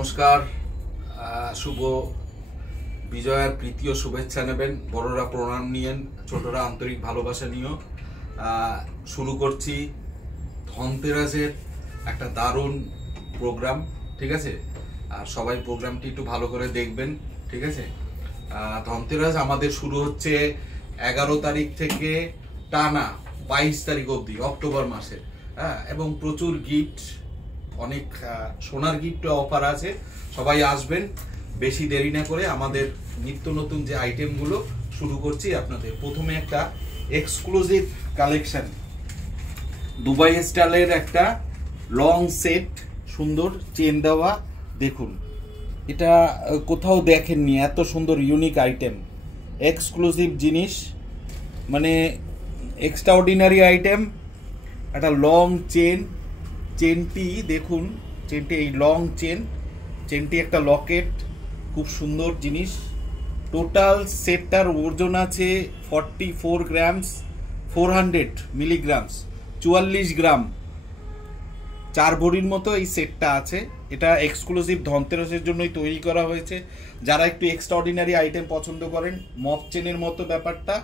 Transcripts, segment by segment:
নমস্কার, শুভ বিজয়ার প্রীতি ও শুভেচ্ছা নেবেন। বড়রা প্রণাম নিয়েন, ছোটরা আন্তরিক ভালোবাসা নিও। শুরু করছি ধনতেরাসের একটা দারুণ প্রোগ্রাম, ঠিক আছে? আর সবাই প্রোগ্রামটি একটু ভালো করে দেখবেন, ঠিক আছে? ধনতেরাস আমাদের শুরু হচ্ছে 11 তারিখ থেকে টানা 22 তারিখ অবধি, অক্টোবর মাসে। এবং প্রচুর গিফট, অনেক সোনার গিফট অফার আছে। সবাই আসবেন, বেশি দেরি না করে আমাদের নিত্য নতুন যে আইটেমগুলো শুরু করছি আপনাদের। প্রথমে একটা এক্সক্লুসিভ কালেকশন, দুবাই স্টাইলের একটা লং সেট, সুন্দর চেন দেওয়া। দেখুন, এটা কোথাও দেখেননি, এত সুন্দর ইউনিক আইটেম, এক্সক্লুসিভ জিনিস, মানে এক্সট্রাঅর্ডিনারি আইটেম। একটা লং চেনটি দেখুন, চেনটি এই লং চেনটি একটা লকেট, খুব সুন্দর জিনিস। টোটাল সেটটার ওজন আছে 44 গ্রামস, 400 মিলিগ্রামস, 44 গ্রাম, 4 ভরির মতো এই সেটটা আছে। এটা এক্সক্লুসিভ ধনতেরাসের জন্যই তৈরি করা হয়েছে। যারা একটু এক্সট্রাঅর্ডিনারি আইটেম পছন্দ করেন, মপ চেনের মতো ব্যাপারটা,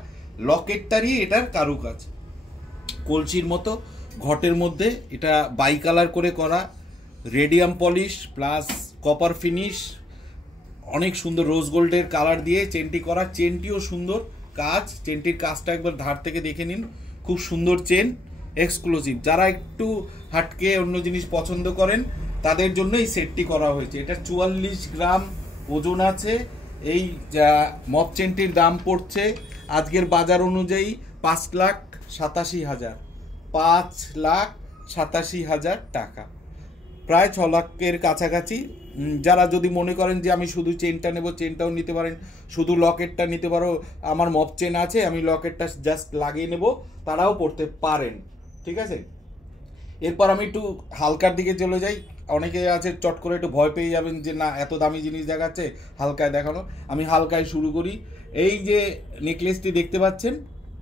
লকেটটারই এটার কারুকাজ, কলসির মতো ঘটের মধ্যে। এটা বাই কালার করে করা, radium polish plus copper finish, অনেক সুন্দর রোজ গোল্ডের কালার দিয়ে চেনটি করা। চেনটিও সুন্দর কাজ, চেনটির কাজটা একবার ধার থেকে দেখে নিন, খুব সুন্দর চেন, এক্সক্লুসিভ। যারা একটু হাটকে অন্য জিনিস পছন্দ করেন তাদের জন্য এই সেটটি করা হয়েছে। এটা 44 গ্রাম ওজন আছে। এই মপ চেনটির দাম পড়ছে আজকের বাজার অনুযায়ী 5,87,000, 5,87,000 টাকা, প্রায় 6 লাখের কাছাকাছি। যারা যদি মনে করেন যে আমি শুধু চেনটা নেব, চেনটাও নিতে পারেন, শুধু লকেটটা নিতে পারো, আমার মপ চেন আছে, আমি লকেটটা জাস্ট লাগিয়ে নেব, তারাও পড়তে পারেন, ঠিক আছে? এরপর আমি একটু হালকার দিকে চলে যাই। অনেকে আছে চট করে একটু ভয় পেয়ে যাবেন যে না এত দামি জিনিস দেখাচ্ছে, হালকায় দেখানো। আমি হালকায় শুরু করি। এই যে নেকলেসটি দেখতে পাচ্ছেন,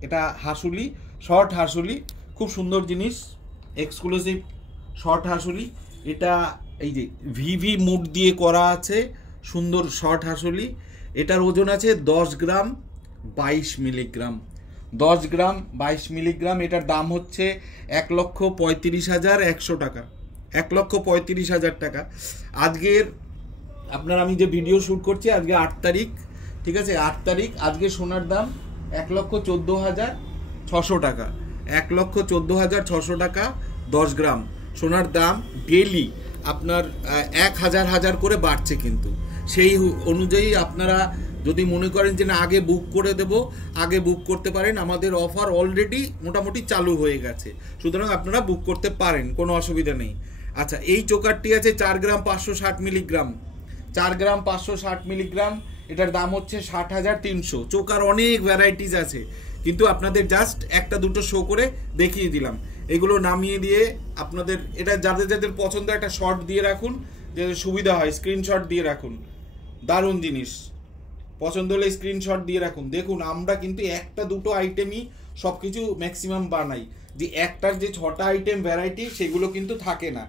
এটা হাসুলি, শর্ট হাসুলি, খুব সুন্দর জিনিস, এক্সক্লুসিভ শর্ট হাসুলি। এটা এই যে ভিভি মুড দিয়ে করা আছে, সুন্দর শর্ট হাসুলি। এটার ওজন আছে 10 গ্রাম 22 মিলিগ্রাম, 10 গ্রাম 22 মিলিগ্রাম। এটার দাম হচ্ছে 1,35,100 টাকা, 1,35,000 টাকা। আজকের আপনার আমি যে ভিডিও শ্যুট করছি আজকে 8 তারিখ, ঠিক আছে? 8 তারিখ। আজকে সোনার দাম 1,14,600 টাকা, 1,14,600 টাকা 10 গ্রাম সোনার দাম। ডেলি আপনার 1,000 করে বাড়ছে, কিন্তু সেই অনুযায়ী আপনারা যদি মনে করেন যে না আগে বুক করে দেব, আগে বুক করতে পারেন। আমাদের অফার অলরেডি মোটামুটি চালু হয়ে গেছে, সুতরাং আপনারা বুক করতে পারেন, কোনো অসুবিধা নেই। আচ্ছা, এই চোকারটি আছে 4 গ্রাম 560 মিলিগ্রাম, 4 গ্রাম 560 মিলিগ্রাম। এটার দাম হচ্ছে 60,300। চোকার অনেক ভ্যারাইটিস আছে, কিন্তু আপনাদের জাস্ট একটা দুটো শো করে দেখিয়ে দিলাম। এগুলো নামিয়ে দিয়ে আপনাদের এটা যাদের যাদের পছন্দ একটা শর্ট দিয়ে রাখুন, যাতে সুবিধা হয়, স্ক্রিনশট দিয়ে রাখুন। দারুণ জিনিস, পছন্দ হলে স্ক্রিনশট দিয়ে রাখুন। দেখুন, আমরা কিন্তু একটা দুটো আইটেমই সব কিছু ম্যাক্সিমাম বানাই, যে একটার যে 6টা আইটেম ভ্যারাইটি সেগুলো কিন্তু থাকে না।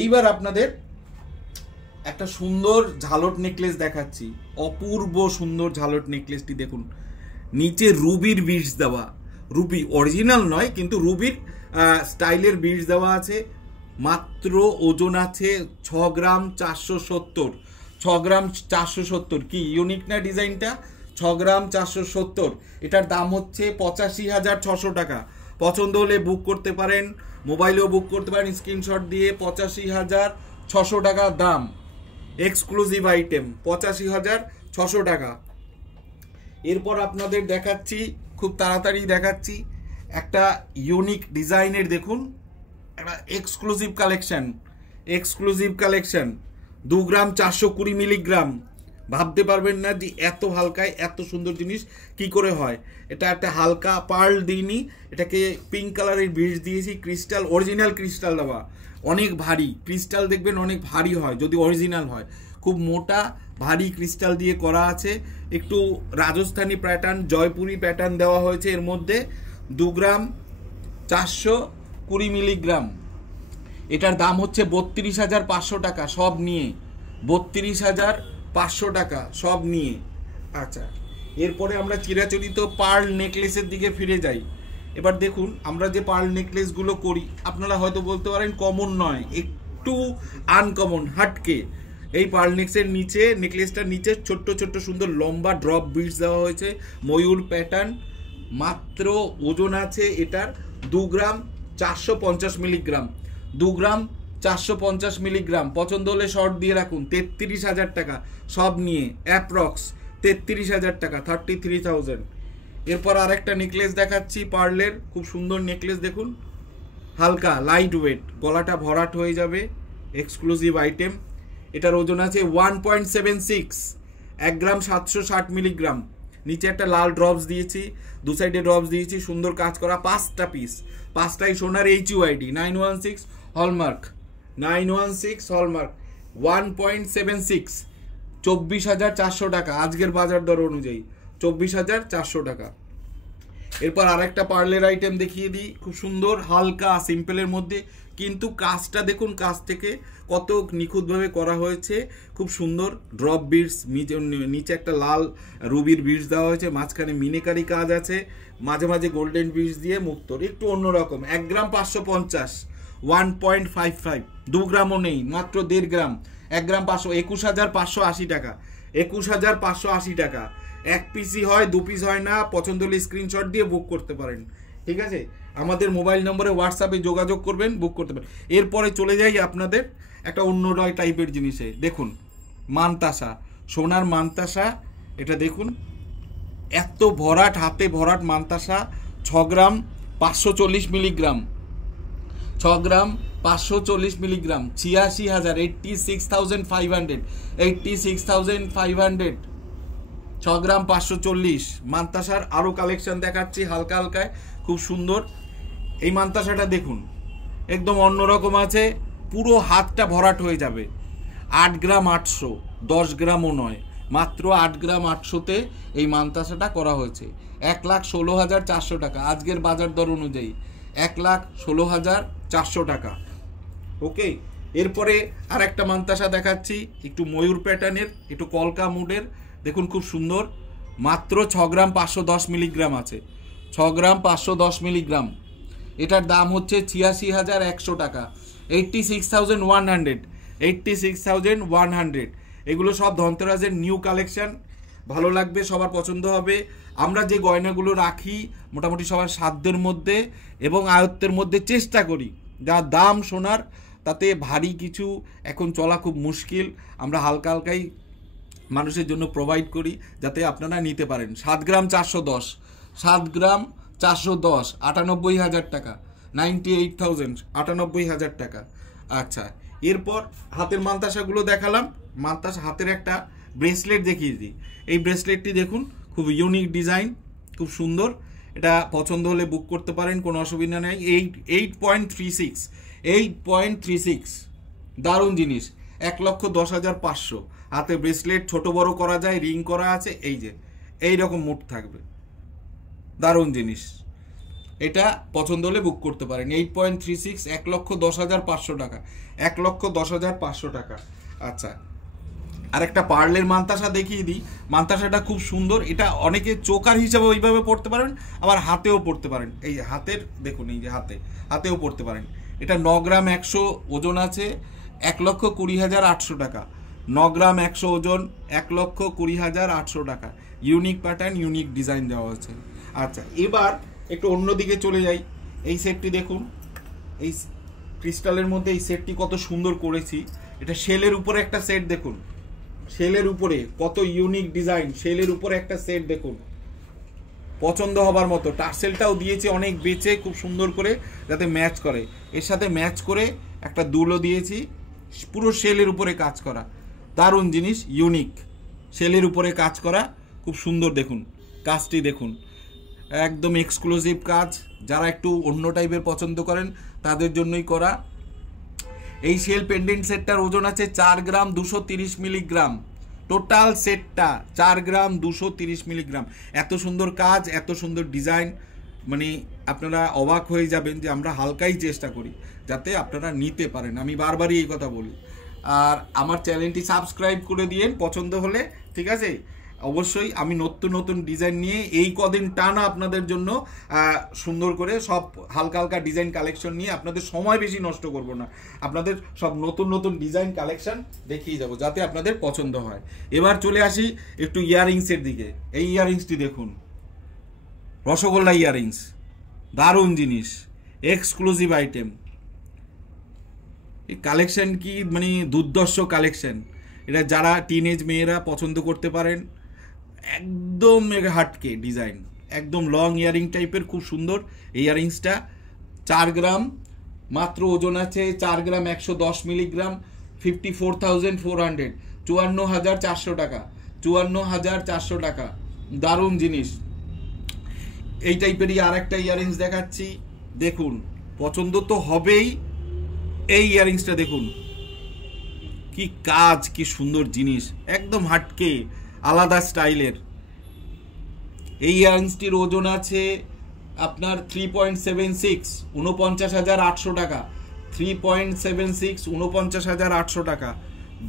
এইবার আপনাদের একটা সুন্দর ঝালট নেকলেস দেখাচ্ছি, অপূর্ব সুন্দর ঝালট নেকলেসটি দেখুন। নিচে রুবির বিটস দেওয়া, রুবি অরিজিনাল নয় কিন্তু রুবির স্টাইলের বিটস দেওয়া আছে। মাত্র ওজন আছে 6 গ্রাম 470, 6 গ্রাম 470। কি ইউনিক না ডিজাইনটা? 6 গ্রাম 470। এটার দাম হচ্ছে 85,600 টাকা। পছন্দ হলে বুক করতে পারেন, মোবাইলেও বুক করতে পারেন স্ক্রিনশট দিয়ে। 85,600 টাকা দাম, এক্সক্লুসিভ আইটেম, 85,600 টাকা। এরপর আপনাদের দেখাচ্ছি, খুব তাড়াতাড়ি দেখাচ্ছি, একটা ইউনিক ডিজাইনের দেখুন, একটা এক্সক্লুসিভ কালেকশন, 2 গ্রাম 420 মিলিগ্রাম। ভাবতে পারবেন না যে এত হালকায় এত সুন্দর জিনিস কি করে হয়। এটা একটা হালকা পার্ল দিইনি, এটাকে পিঙ্ক কালারের বিটস দিয়েছি, ক্রিস্টাল, অরিজিনাল ক্রিস্টাল দেওয়া। অনেক ভারী ক্রিস্টাল, দেখবেন অনেক ভারী হয় যদি অরিজিনাল হয়, খুব মোটা ভারী ক্রিস্টাল দিয়ে করা আছে। একটু রাজস্থানী প্যাটার্ন, জয়পুরি প্যাটার্ন দেওয়া হয়েছে এর মধ্যে। 2 গ্রাম 420 মিলিগ্রাম। এটার দাম হচ্ছে 32,500 টাকা সব নিয়ে, 32,500 টাকা সব নিয়ে। আচ্ছা, এরপরে আমরা চিরাচরিত পার্ল নেকলেসের দিকে ফিরে যাই। এবার দেখুন আমরা যে পার্ল নেকলেসগুলো করি, আপনারা হয়তো বলতে পারেন কমন নয়, একটু আনকমন, হাটকে। এই পার্ল নেকলেসটার নিচে ছোট্ট ছোট্ট সুন্দর লম্বা ড্রপ বিটস দেওয়া হয়েছে, ময়ূর প্যাটার্ন। মাত্র ওজন আছে এটার 2 গ্রাম 450 মিলিগ্রাম, 2 গ্রাম 450 মিলিগ্রাম। পছন্দ হলে শর্ট দিয়ে রাখুন। 33,000 টাকা সব নিয়ে, অ্যাপ্রক্স 33,000 টাকা, 33,000। এরপর আরেকটা নেকলেস দেখাচ্ছি পার্লের, খুব সুন্দর নেকলেস দেখুন, হালকা লাইট ওয়েট, গলাটা ভরাট হয়ে যাবে, এক্সক্লুসিভ আইটেম। এটার ওজন আছে 1.76, 1 গ্রাম 760 মিলিগ্রাম। নিচে একটা লাল ড্রপস দিয়েছি, দু সাইডে ড্রপস দিয়েছি, সুন্দর কাজ করা, 5টা পিস, 5টাই সোনার, HUID 916 হলমার্ক, 916 হলমার্ক, 1.76, 24,400 টাকা আজকের বাজার দর অনুযায়ী, 24,400 টাকা। এরপর আরেকটা পার্লের আইটেম দেখিয়ে দিই, খুব সুন্দর হালকা সিম্পলের মধ্যে, কিন্তু কাজটা দেখুন, কাজ থেকে কত নিখুঁতভাবে করা হয়েছে, খুব সুন্দর ড্রপ বিটস, নিচে একটা লাল রুবির বিটস দেওয়া হয়েছে, মাঝখানে মিনেকারি কাজ আছে, মাঝে মাঝে গোল্ডেন বিটস দিয়ে মুক্তর, একটু অন্যরকম। 1 গ্রাম 550, 1.55, 2 গ্রামও নেই, মাত্র 1.5 গ্রাম, 1 গ্রাম 500, 21,580 টাকা, 21,580 টাকা। 1 পিসই হয়, 2 পিস হয় না। পছন্দ হলে স্ক্রিনশট দিয়ে বুক করতে পারেন, ঠিক আছে? আমাদের মোবাইল নম্বরে হোয়াটসঅ্যাপে যোগাযোগ করবেন, বুক করতে পারেন। এরপরে চলে যাই আপনাদের একটা অন্য টাইপের জিনিসে। দেখুন মানতাসা, সোনার মানতাসা, এটা দেখুন এত ভরাট, হাতে ভরাট মানতাসা, 6 গ্রাম 540 মিলিগ্রাম, 6 গ্রাম 540 মিলিগ্রাম, 86,000, 86,500, 86,500, 6 গ্রাম 540। মানতাসার আরও কালেকশন দেখাচ্ছি হালকা হালকায়, খুব সুন্দর। এই মানতাসাটা দেখুন একদম অন্যরকম আছে, পুরো হাতটা ভরাট হয়ে যাবে। 8 গ্রাম 800, 10 গ্রামও নয়, মাত্র 8 গ্রাম 800-তে এই মানতাসাটা করা হয়েছে। 1,16,400 টাকা আজকের বাজার দর অনুযায়ী, 1,16,400 টাকা। ওকে, এরপরে আর একটা মানতাসা দেখাচ্ছি, একটু ময়ূর প্যাটার্নের, একটু কলকা মুডের, দেখুন খুব সুন্দর, মাত্র 6 গ্রাম 510 মিলিগ্রাম আছে, 6 গ্রাম 510 মিলিগ্রাম। এটার দাম হচ্ছে 86,100 টাকা, 86,100, 86,100। এগুলো সব ধনতেরাসের নিউ কালেকশন, ভালো লাগবে, সবার পছন্দ হবে। আমরা যে গয়নাগুলো রাখি মোটামুটি সবার সাধ্যের মধ্যে এবং আয়ত্তের মধ্যে চেষ্টা করি, যা দাম সোনার তাতে ভারী কিছু এখন চলা খুব মুশকিল, আমরা হালকা হালকাই মানুষের জন্য প্রোভাইড করি যাতে আপনারা নিতে পারেন। 7 গ্রাম 410, 7 গ্রাম 410, 98,000 টাকা, 98,000, 98,000 টাকা। আচ্ছা, এরপর হাতের মানতাসাগুলো দেখালাম, মানতাসা হাতের একটা ব্রেসলেট দেখিয়ে দিই। এই ব্রেসলেটটি দেখুন, খুব ইউনিক ডিজাইন, খুব সুন্দর। এটা পছন্দ হলে বুক করতে পারেন, কোনো অসুবিধা নেই। 8.36, দারুণ জিনিস, 1,10,500। হাতে ব্রেসলেট ছোট বড় করা যায়, রিং করা আছে, এই যে এইরকম মুঠ থাকবে, দারুণ জিনিস। এটা পছন্দ হলে বুক করতে পারেন। 8.36, 1,10,500 টাকা, 1,10,500 টাকা। আচ্ছা, আর একটা পার্লের মানতাসা দেখিয়ে দিই। মানতাসাটা খুব সুন্দর, এটা অনেকে চোকার হিসাবে ওইভাবে পড়তে পারেন, আবার হাতেও পড়তে পারেন। এই যে হাতের দেখুন, এই যে হাতেও পড়তে পারেন। এটা 9 গ্রাম 100 ওজন আছে, 1,20,800 টাকা, 9 গ্রাম 100 ওজন, 1,20,800 টাকা। ইউনিক প্যাটার্ন, ইউনিক ডিজাইন দেওয়া হয়েছে। আচ্ছা, এবার একটু অন্যদিকে চলে যাই। এই সেটটি দেখুন, এই ক্রিস্টালের মধ্যে এই সেটটি কত সুন্দর করেছি। এটা শেলের উপরে একটা সেট দেখুন, শেলের উপরে কত ইউনিক ডিজাইন, শেলের উপরে একটা সেট দেখুন, পছন্দ হবার মতো। টার্সেলটাও দিয়েছে অনেক বেঁচে, খুব সুন্দর করে যাতে ম্যাচ করে। এর সাথে ম্যাচ করে একটা দুলও দিয়েছি, পুরো শেলের উপরে কাজ করা, দারুণ জিনিস, ইউনিক, শেলের উপরে কাজ করা, খুব সুন্দর। দেখুন কাজটি দেখুন, একদম এক্সক্লুসিভ কাজ, যারা একটু অন্য টাইপের পছন্দ করেন তাদের জন্যই করা। এই শেল পেন্ডেন্ট সেটটার ওজন আছে 4 গ্রাম 230 মিলিগ্রাম, টোটাল সেটটা 4 গ্রাম 230 মিলিগ্রাম। এত সুন্দর কাজ, এত সুন্দর ডিজাইন, মানে আপনারা অবাক হয়ে যাবেন যে আমরা হালকাই চেষ্টা করি যাতে আপনারা নিতে পারেন। আমি বারবারই এই কথা বলি, আর আমার চ্যানেলটি সাবস্ক্রাইব করে দিয়েন পছন্দ হলে, ঠিক আছে। অবশ্যই আমি নতুন নতুন ডিজাইন নিয়ে এই কদিন টানা আপনাদের জন্য সুন্দর করে সব হালকা হালকা ডিজাইন কালেকশন নিয়ে, আপনাদের সময় বেশি নষ্ট করব না, আপনাদের সব নতুন নতুন ডিজাইন কালেকশন দেখিয়ে যাব যাতে আপনাদের পছন্দ হয়। এবার চলে আসি একটু ইয়াররিংসের দিকে। এই ইয়াররিংসটি দেখুন, রসগোল্লা ইয়াররিংস, দারুণ জিনিস, এক্সক্লুসিভ আইটেম। এই কালেকশন কি মানে দুর্দর্শ কালেকশন, এটা যারা টিনেজ মেয়েরা পছন্দ করতে পারেন। একদম হাটকে ডিজাইন, একদম লং ইয়ারিং টাইপের, খুব সুন্দর এই ইয়ারিংসটা। 4 গ্রাম মাত্র ওজন আছে, 4 গ্রাম 110 মিলিগ্রাম, 54,400, 54,400 টাকা, 54,400 টাকা। দারুণ জিনিস। এই টাইপেরই আর একটা ইয়ারিংস দেখাচ্ছি, দেখুন পছন্দ তো হবেই। এই ইয়ারিংসটা দেখুন, কি কাজ, কি সুন্দর জিনিস, একদম হাটকে আলাদা স্টাইলের। এই ইয়ারিংসটির ওজন আছে আপনার 3.76, 49,800 টাকা, 3.76, 49,800 টাকা।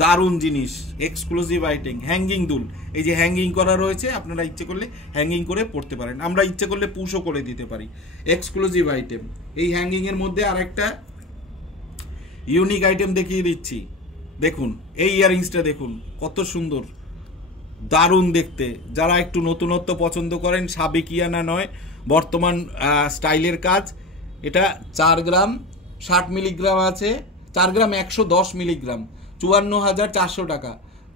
দারুণ জিনিস, এক্সক্লুসিভ আইটেম। হ্যাঙ্গিং দুল, এই যে হ্যাঙ্গিং করা রয়েছে, আপনারা ইচ্ছে করলে হ্যাঙ্গিং করে পড়তে পারেন, আমরা ইচ্ছে করলে পুশও করে দিতে পারি। Exclusive item. এই হ্যাঙ্গিংয়ের মধ্যে আরেকটা ইউনিক আইটেম দেখিয়ে দিচ্ছি, দেখুন এই ইয়ারিংসটা দেখুন কত সুন্দর, দারুণ দেখতে। যারা একটু নতুনত্ব পছন্দ করেন, সাবেকিয়ানা নয়, বর্তমান স্টাইলের কাজ। এটা 4 গ্রাম 60 মিলিগ্রাম আছে, 4 গ্রাম 110 মিলিগ্রাম, 54,400 টাকা,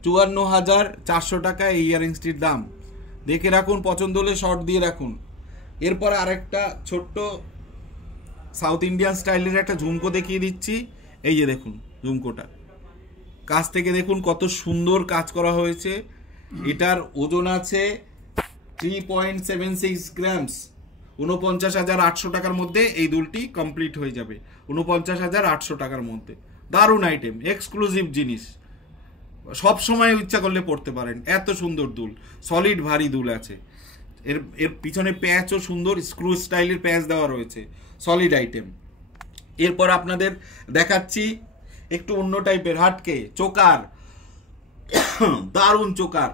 54,400 টাকা এই ইয়ারিংসটির দাম। দেখে রাখুন, পছন্দ হলে শর্ট দিয়ে রাখুন। এরপর আরেকটা ছোট্ট সাউথ ইন্ডিয়ান স্টাইলের একটা ঝুমকো দেখিয়ে দিচ্ছি। এই যে দেখুন ঝুমকোটা, কাছ থেকে দেখুন কত সুন্দর কাজ করা হয়েছে। এটার ওজন আছে 3.76 গ্রামস, 49,800 টাকার মধ্যে এই দুলটি কমপ্লিট হয়ে যাবে, 49,800 টাকার মধ্যে। দারুণ আইটেম, এক্সক্লুসিভ জিনিস, সব সময় ইচ্ছা করলে পড়তে পারেন, এত সুন্দর দুল, সলিড ভারী দুল আছে। এর পিছনে প্যাচও সুন্দর, স্ক্রু স্টাইলের প্যাচ দেওয়া রয়েছে, সলিড আইটেম। এরপর আপনাদের দেখাচ্ছি একটু অন্য টাইপের হাটকে চোকার, দারুণ চোকার।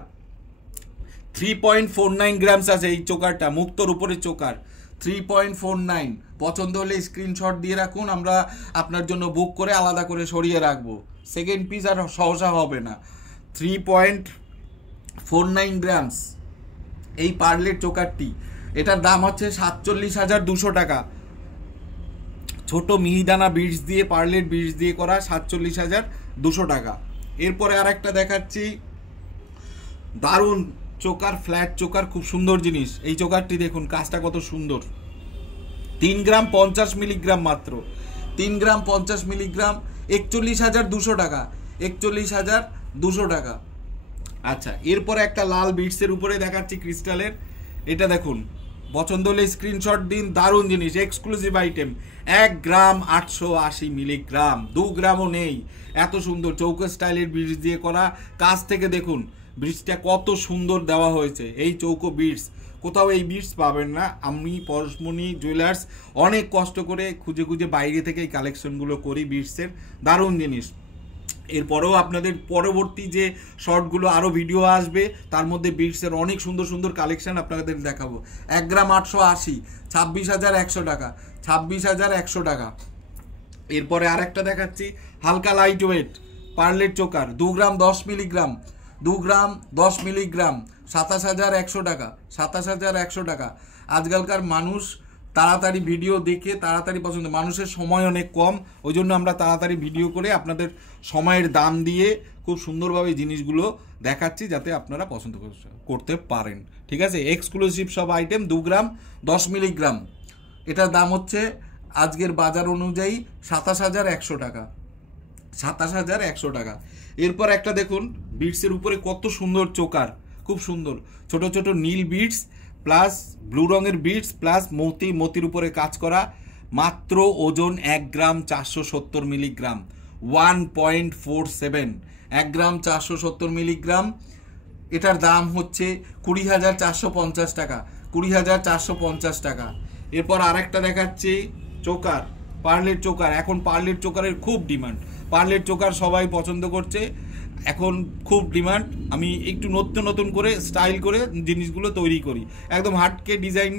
3.49 গ্রামস আছে এই চোকারটা, মুক্তোর উপরে চোকার, 3.49। পছন্দ হলে স্ক্রিনশট দিয়ে রাখুন, আমরা আপনার জন্য বুক করে আলাদা করে সরিয়ে রাখবো, সেকেন্ড পিস আর সহসা হবে না। 3.49 গ্রামস এই পার্লের চোকারটি, এটার দাম হচ্ছে 47,200 টাকা। ছোট মিহিদানা বিটস দিয়ে, পার্লের বিটস দিয়ে করা, 47,200 টাকা। এরপরে আর একটা দেখাচ্ছি, দারুণ চোকার, ফ্ল্যাট চোকার, খুব সুন্দর জিনিস। এই চোকারটি দেখুন কাজটা কত সুন্দর, 3 গ্রাম 50 মিলিগ্রাম মাত্র, 3 গ্রাম 50 মিলিগ্রাম, 41,200 টাকা, 41,200 টাকা। আচ্ছা, এরপরে একটা লাল বিটসের উপরে দেখাচ্ছি ক্রিস্টালের, এটা দেখুন, পছন্দ হলে স্ক্রিনশট দিন, দারুণ জিনিস, এক্সক্লুসিভ আইটেম। 1 গ্রাম 880 মিলিগ্রাম, 2 গ্রামও নেই, এত সুন্দর চৌকো স্টাইলের বিটস দিয়ে করা। কাছ থেকে দেখুন বিটসটা কত সুন্দর দেওয়া হয়েছে, এই চৌকো বিটস কোথাও এই বিটস পাবেন না। আমি পরশমণি জুয়েলার্স অনেক কষ্ট করে খুঁজে খুঁজে বাইরে থেকে এই কালেকশনগুলো করি বিটসের, দারুণ জিনিস। এরপরেও আপনাদের পরবর্তী যে শর্টগুলো আরও ভিডিও আসবে, তার মধ্যে বিটসের অনেক সুন্দর সুন্দর কালেকশন আপনাদের দেখাবো। 1 গ্রাম 880, 26,100 টাকা, 26,100 টাকা। এরপরে আরেকটা দেখাচ্ছি হালকা লাইট ওয়েট পার্লের চোকার, 2 গ্রাম 10 মিলিগ্রাম, 2 গ্রাম 10 মিলিগ্রাম, 27,100 টাকা, 27,100 টাকা। আজকালকার মানুষ তাড়াতাড়ি ভিডিও দেখে তাড়াতাড়ি পছন্দ, মানুষের সময় অনেক কম, ওই জন্য আমরা তাড়াতাড়ি ভিডিও করে আপনাদের সময়ের দাম দিয়ে খুব সুন্দরভাবে জিনিসগুলো দেখাচ্ছি যাতে আপনারা পছন্দ করতে পারেন, ঠিক আছে। এক্সক্লুসিভ সব আইটেম, 2 গ্রাম 10 মিলিগ্রাম, এটার দাম হচ্ছে আজকের বাজার অনুযায়ী 27,100 টাকা, 27,100 টাকা। এরপর একটা দেখুন বিটসের উপরে কত সুন্দর চোকার, খুব সুন্দর, ছোট ছোট নীল বিটস প্লাস ব্লু রঙের বিটস প্লাস মতির উপরে কাজ করা, মাত্র ওজন 1 গ্রাম 470 মিলিগ্রাম, 1.47, 1 গ্রাম 470 মিলিগ্রাম। এটার দাম হচ্ছে 20,450 টাকা, 20,450 টাকা। এরপর আরেকটা দেখাচ্ছি চোকার, পার্লের চোকার। এখন পার্লের চোকারের খুব ডিমান্ড, পার্লের চোকার সবাই পছন্দ করছে, এখন খুব ডিমান্ড। আমি একটু নতুন নতুন করে স্টাইল করে জিনিসগুলো তৈরি করি, একদম হাটকে ডিজাইন,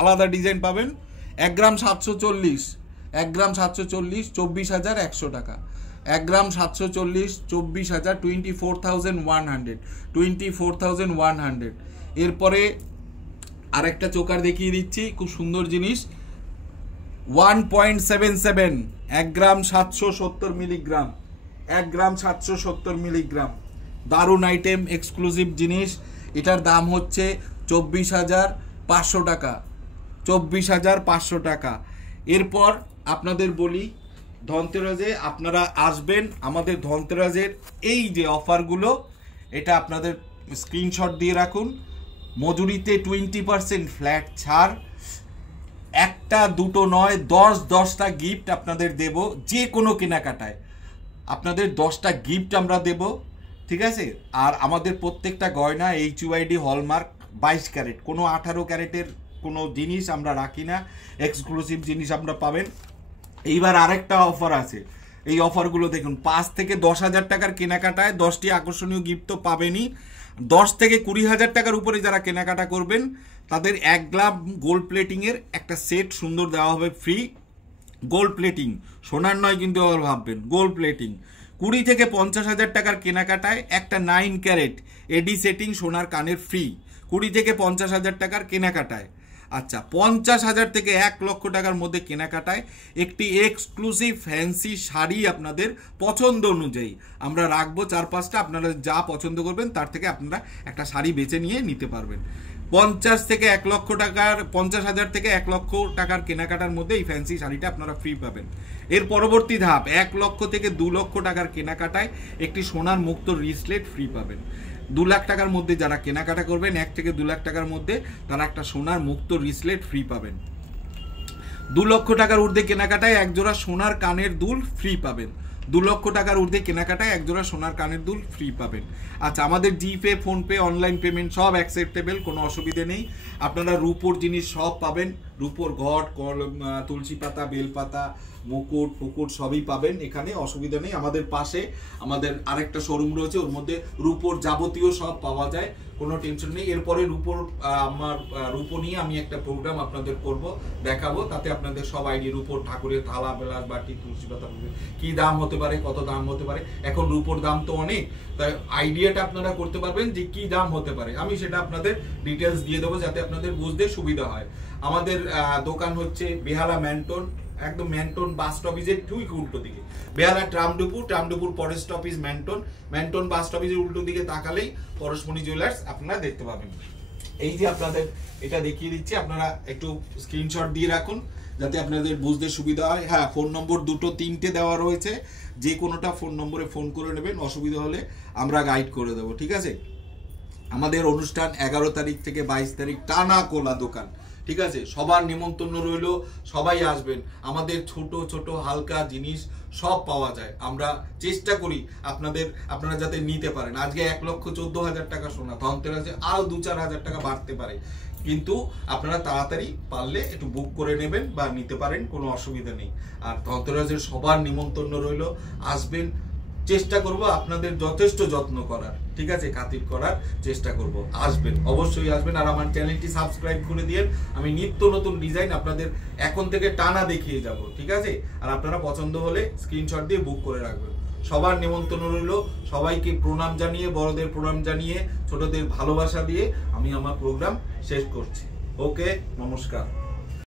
আলাদা ডিজাইন পাবেন। 1 গ্রাম 740, 1 গ্রাম 740, 24,100 টাকা। 1 গ্রাম 740, 24,000, 24,100, 24,100। এরপরে আরেকটা চোকার দেখিয়ে দিচ্ছি, খুব সুন্দর জিনিস, 1.77, 1 গ্রাম 770 মিলিগ্রাম, 1 গ্রাম 770 মিলিগ্রাম। দারুণ আইটেম, এক্সক্লুসিভ জিনিস। এটার দাম হচ্ছে 24,500 টাকা, 24,500 টাকা। এরপর আপনাদের বলি, ধনতেরাসে আপনারা আসবেন, আমাদের ধনতেরাসের এই যে অফারগুলো, এটা আপনাদের স্ক্রিনশট দিয়ে রাখুন। মজুরিতে 20% ফ্ল্যাট ছাড়, একটা দুটো নয় 10টা গিফট আপনাদের দেব, যে কোনো কেনাকাটায় আপনাদের 10টা গিফট আমরা দেব, ঠিক আছে। আর আমাদের প্রত্যেকটা গয়না HUID হলমার্ক 22 ক্যারেট, কোনো 18 ক্যারেটের কোনো জিনিস আমরা রাখি না, এক্সক্লুসিভ জিনিস আমরা পাবেন। এইবার আরেকটা অফার আছে, এই অফারগুলো দেখুন। 5 থেকে 10,000 টাকার কেনাকাটায় 10টি আকর্ষণীয় গিফট তো পাবেনই। 10 থেকে 20,000 টাকার উপরে যারা কেনাকাটা করবেন তাদের 1 গ্রাম গোল্ড প্লেটিংয়ের একটা সেট সুন্দর দেওয়া হবে ফ্রি। গোল্ড প্লেটিং, সোনার নয় কিন্তু আবার ভাববেন, গোল্ড প্লেটিং। 20 থেকে 50,000 টাকার কেনাকাটায় একটা 9 ক্যারেট এডি সেটিং সোনার কানের ফ্রি, 20 থেকে 50,000 টাকার কেনাকাটায়। আচ্ছা, 50,000 থেকে 1 লক্ষ টাকার মধ্যে কেনাকাটায় একটি এক্সক্লুসিভ ফ্যান্সি শাড়ি আপনাদের পছন্দ অনুযায়ী আমরা রাখবো 4-5টা, আপনারা যা পছন্দ করবেন তার থেকে আপনারা একটা শাড়ি বেছে নিয়ে নিতে পারবেন। 50 থেকে 1 লক্ষ টাকার, 50,000 থেকে 1 লক্ষ টাকার কেনাকাটার মধ্যে এই ফ্যান্সি শাড়িটা আপনারা ফ্রি পাবেন। এর পরবর্তী ধাপ, 1 লক্ষ থেকে 2 লক্ষ টাকার কেনাকাটায় একটি সোনার মুক্ত রিসলেট ফ্রি পাবেন। 2 লাখ টাকার মধ্যে যারা কেনাকাটা করবেন, 1 থেকে 2 লাখ টাকার মধ্যে, তারা একটা সোনার মুক্ত রিসলেট ফ্রি পাবেন। 2 লক্ষ টাকার ঊর্ধ্বে কেনাকাটায় 1 জোড়া সোনার কানের দুল ফ্রি পাবেন। 2 লক্ষ টাকার ঊর্ধ্বে কেনাকাটায় 1 জোড়া সোনার কানের দুল ফ্রি পাবেন। আচ্ছা, আমাদের জিপে, ফোনপে, অনলাইন পেমেন্ট সব অ্যাকসেপ্টেবল, কোনো অসুবিধে নেই। আপনারা রূপোর জিনিস সব পাবেন, রূপোর ঘট, তুলসী পাতা, বেলপাতা, মুকুট টুকুট সবই পাবেন এখানে, অসুবিধা নেই। আমাদের পাশে আমাদের আরেকটা শোরুম রয়েছে, ওর মধ্যে রূপোর যাবতীয় সব পাওয়া যায়, কোনো টেনশন নেই। এরপরে রূপোর রূপো নিয়ে আমি একটা প্রোগ্রাম আপনাদের করব, দেখাবো, তাতে আপনাদের সব আইডিয়া, রূপোর ঠাকুরের থালা, বেলাস, বাটি, তুলসী পাতা কি দাম হতে পারে, কত দাম হতে পারে। এখন রূপোর দাম তো অনেক, তাই আইডিয়াটা আপনারা করতে পারবেন যে কি দাম হতে পারে। আমি সেটা আপনাদের ডিটেলস দিয়ে দেবো যাতে আপনাদের বুঝতে সুবিধা হয়। আমাদের দোকান হচ্ছে বেহালা ম্যান্টন, একদম ম্যান্টন বাস স্টপেজের ঠিক উল্টো দিকে। বেহালা ট্রামডুপুর ফরেস্ট অফিস, ম্যান্টন বাস স্টপেজের উল্টো দিকে তাকালেই পরশমণি জুয়েলার্স আপনারা দেখতে পাবেন। এই যে আপনাদের এটা দেখিয়ে দিচ্ছি, আপনারা একটু স্ক্রিনশট দিয়ে রাখুন যাতে আপনাদের বুঝতে সুবিধা হয়। হ্যাঁ, ফোন নম্বর 2-3টে দেওয়া রয়েছে, যে কোনোটা ফোন নম্বরে ফোন করে নেবেন, অসুবিধা হলে আমরা গাইড করে দেবো, ঠিক আছে। আমাদের অনুষ্ঠান 11 তারিখ থেকে 22 তারিখ টানা খোলা দোকান, ঠিক আছে। সবার নিমন্ত্রণ রইল, সবাই আসবেন। আমাদের ছোট ছোট হালকা জিনিস সব পাওয়া যায়, আমরা চেষ্টা করি আপনারা যাতে নিতে পারেন। আজকে 1,14,000 টাকা সোনা, ধনতেরাসে আরো 2-4 হাজার টাকা বাড়তে পারে, কিন্তু আপনারা তাড়াতাড়ি পারলে একটু বুক করে নেবেন বা নিতে পারেন, কোনো অসুবিধা নেই। আর ধনতেরাসের সবার নিমন্ত্রণ রইল, আসবেন। চেষ্টা করব আপনাদের যথেষ্ট যত্ন করার, ঠিক আছে, খাতির করার চেষ্টা করব। আসবেন, অবশ্যই আসবেন। আর আমার চ্যানেলটি সাবস্ক্রাইব করে দিয়ে, আমি নিত্য নতুন ডিজাইন আপনাদের এখন থেকে টানা দেখিয়ে যাব, ঠিক আছে। আর আপনারা পছন্দ হলে স্ক্রিনশট দিয়ে বুক করে রাখবেন। সবার নিমন্ত্রণ রইল, সবাইকে প্রণাম জানিয়ে, বড়দের প্রণাম জানিয়ে, ছোটদের ভালোবাসা দিয়ে আমি আমার প্রোগ্রাম শেষ করছি। ওকে, নমস্কার।